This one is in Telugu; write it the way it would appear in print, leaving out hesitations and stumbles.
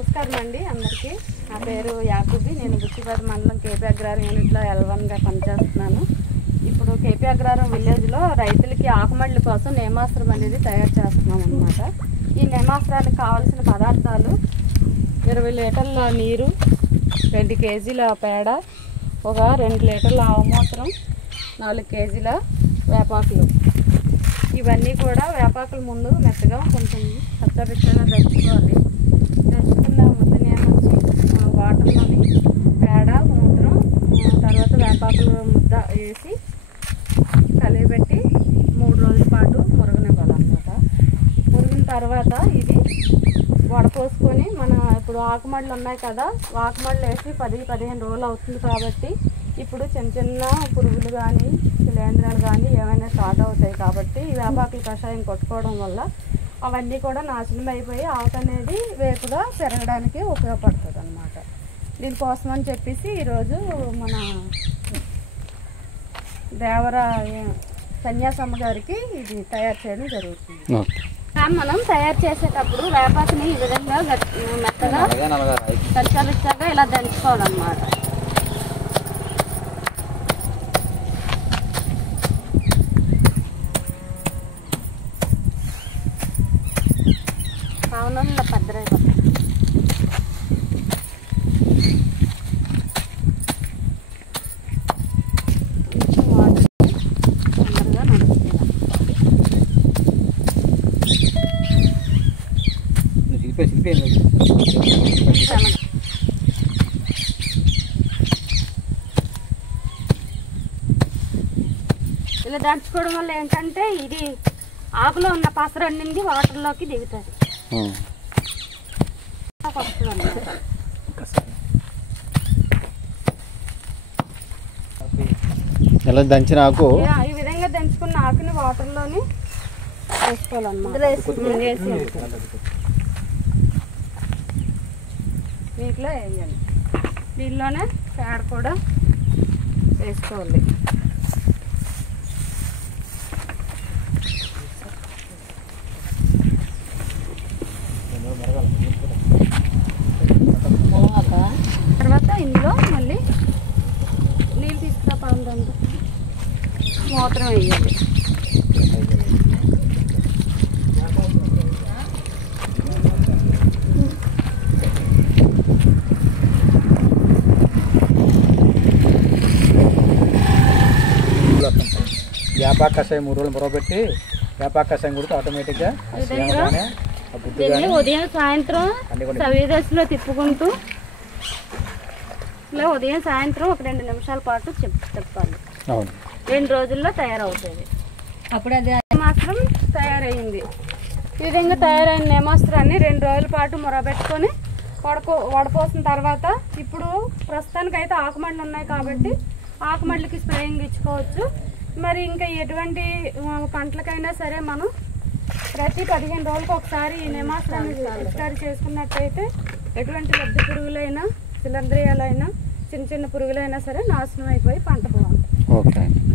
నమస్కారం అండి అందరికీ. నా పేరు యాకూబి. నేను బుచ్చిపేట మండలం కేపీ అగ్రహారం యూనిట్లో L1గా పనిచేస్తున్నాను. ఇప్పుడు కేపీ అగ్రహారం విలేజ్లో రైతులకి ఆకుమళ్ళ కోసం నేమాస్త్రం అనేది తయారు చేస్తున్నాం అన్నమాట. ఈ నేమాస్త్రానికి కావాల్సిన పదార్థాలు 20 లీటర్ల నీరు, 2 కేజీల పేడ, ఒక 2 లీటర్ల ఆవుమూత్రం, 4 కేజీల వేపాకులు. ఇవన్నీ కూడా వేపాకులు ముందు మెత్తగా కొంచెం పచ్చపిచ్చగా దంచుకోవాలి. దంచుకున్న ముద్దనే మంచి వాటర్లోని పేడ, మూత్రం, తర్వాత వేపాకులు ముద్ద వేసి కలిపెట్టి 3 రోజుల పాటు మురగనివ్వాలన్నమాట. మురిగిన తర్వాత ఇది వడపోసుకొని ఇప్పుడు ఆకుమళ్ళు ఉన్నాయి కదా, ఆకుమళ్ళు వేసి 10-15 రోజులు అవుతుంది కాబట్టి ఇప్పుడు చిన్న చిన్న పురుగులు కానీ శిలీంధ్రాలు కానీ ఏమైనా స్టార్ట్ అవుతాయి కాబట్టి ఈ వేపాకులు కషాయం కొట్టుకోవడం వల్ల అవన్నీ కూడా నాశనం అయిపోయి ఆకు అనేది వేపుగా పెరగడానికి ఉపయోగపడుతుంది అన్నమాట. దీనికోసం అని చెప్పేసి ఈరోజు మన దేవర సన్యాసమ్మ గారికి ఇది తయారు చేయడం జరుగుతుంది. కానీ మనం తయారు చేసేటప్పుడు వేపాకుని ఈ విధంగా మెత్తగా కచ్చరిచ్చగా ఇలా దంచుకోవాలన్నమాట. పావునంలో పద్దరైపోతుంది. కొంచెం వాటర్ తొందరగా నడుస్తుంది. ఇలా దంచుకోవడం వల్ల ఏంటంటే ఇది ఆకులో ఉన్న పసరన్నింది వాటర్లోకి దిగుతుంది. ఎలా దంచిన ఆకు ఈ విధంగా దంచుకున్న ఆకుని వాటర్లోని వేసుకోవాలన్నమాట. నీటిలో వేయాలి. దీనిలోనే పేడ కూడా వేసుకోవాలి. తర్వాత ఇందులో మళ్ళీ నీళ్ళు తీసుకురా పాలంతా మూత్రం వేయాలి. వేపాకు కషాయం 3 రోజులు మొరబెట్టి వేపాకు కషాయం కూడా ఆటోమేటిక్గా ఉదయం సాయంత్రం సవిదశలో తిప్పుకుంటూ ఇలా ఉదయం సాయంత్రం ఒక 2 నిమిషాల పాటు చెప్పాలి. 2 రోజుల్లో తయారవుతుంది. అప్పుడు అది నేమాస్త్రం తయారైంది. ఈ విధంగా తయారైన నేమాస్త్రాన్ని 2 రోజుల పాటు మొరబెట్టుకొని వడపోసిన తర్వాత ఇప్పుడు ప్రస్తుతానికైతే ఆకుమళ్ళు ఉన్నాయి కాబట్టి ఆకుమళ్ళకి స్ప్రేయింగ్ ఇచ్చుకోవచ్చు. మరి ఇంకా ఎటువంటి పంటలకైనా సరే మనం ప్రతి 15 రోజులకు ఒకసారి ఈ నేమాస్త్రాన్ని పిచికారీ చేసుకున్నట్టయితే ఎటువంటి లబ్ధి పురుగులైనా శిలీంధ్రాలైనా చిన్న చిన్న పురుగులైనా సరే నాశనం అయిపోయి పంట బాగుంటుంది.